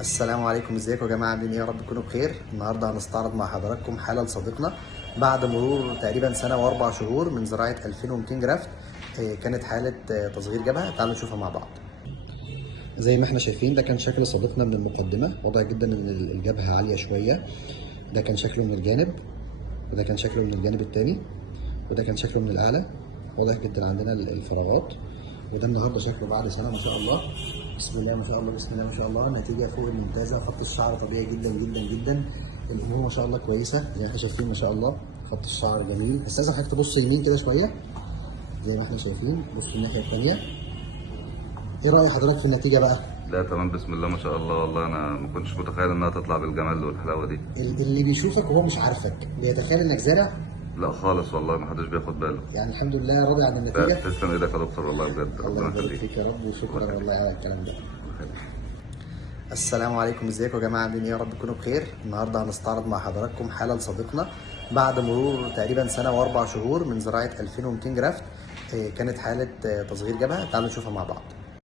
السلام عليكم، ازيكم يا جماعه؟ عاملين ايه؟ يا رب تكونوا بخير. النهارده هنستعرض مع حضراتكم حاله لصديقنا بعد مرور تقريبا سنه واربع شهور من زراعه 2200 جرافت. كانت حاله تصغير جبهه. تعالوا نشوفها مع بعض. زي ما احنا شايفين، ده كان شكل صديقنا من المقدمه. واضح جدا ان الجبهه عاليه شويه. ده كان شكله من الجانب، وده كان شكله من الجانب الثاني، وده كان شكله من الاعلى. واضح جدا عندنا الفراغات. وده النهارده شكله بعد سنه ما شاء الله. بسم الله ما شاء الله، بسم الله ما شاء الله. النتيجه فوق الممتازه. خط الشعر طبيعي جدا جدا جدا. الامور ما شاء الله كويسه زي ما احنا شايفين ما شاء الله. خط الشعر جميل. بس لازم حضرتك تبص يمين كده شويه زي ما احنا شايفين. بص الناحيه الثانيه. ايه راي حضرتك في النتيجه بقى؟ لا تمام، بسم الله ما شاء الله. والله انا ما كنتش متخيل انها تطلع بالجمال والحلاوه دي. اللي بيشوفك وهو مش عارفك بيتخيل انك زارع. لا خالص والله، ما حدش بياخد باله. يعني الحمد لله راضي عن لا النتيجه. تسلم ايدك يا دكتور والله بجد، الله ربنا يبارك يخليك. فيك يا رب، وشكرا الله والله على الكلام ده. يخليك. السلام عليكم، ازيكم يا جماعه؟ عاملين ايه؟ يا رب تكونوا بخير. النهارده هنستعرض مع حضراتكم حاله لصديقنا بعد مرور تقريبا سنه واربع شهور من زراعه 2200 جرافت. كانت حاله تصغير جبهه. تعالوا نشوفها مع بعض.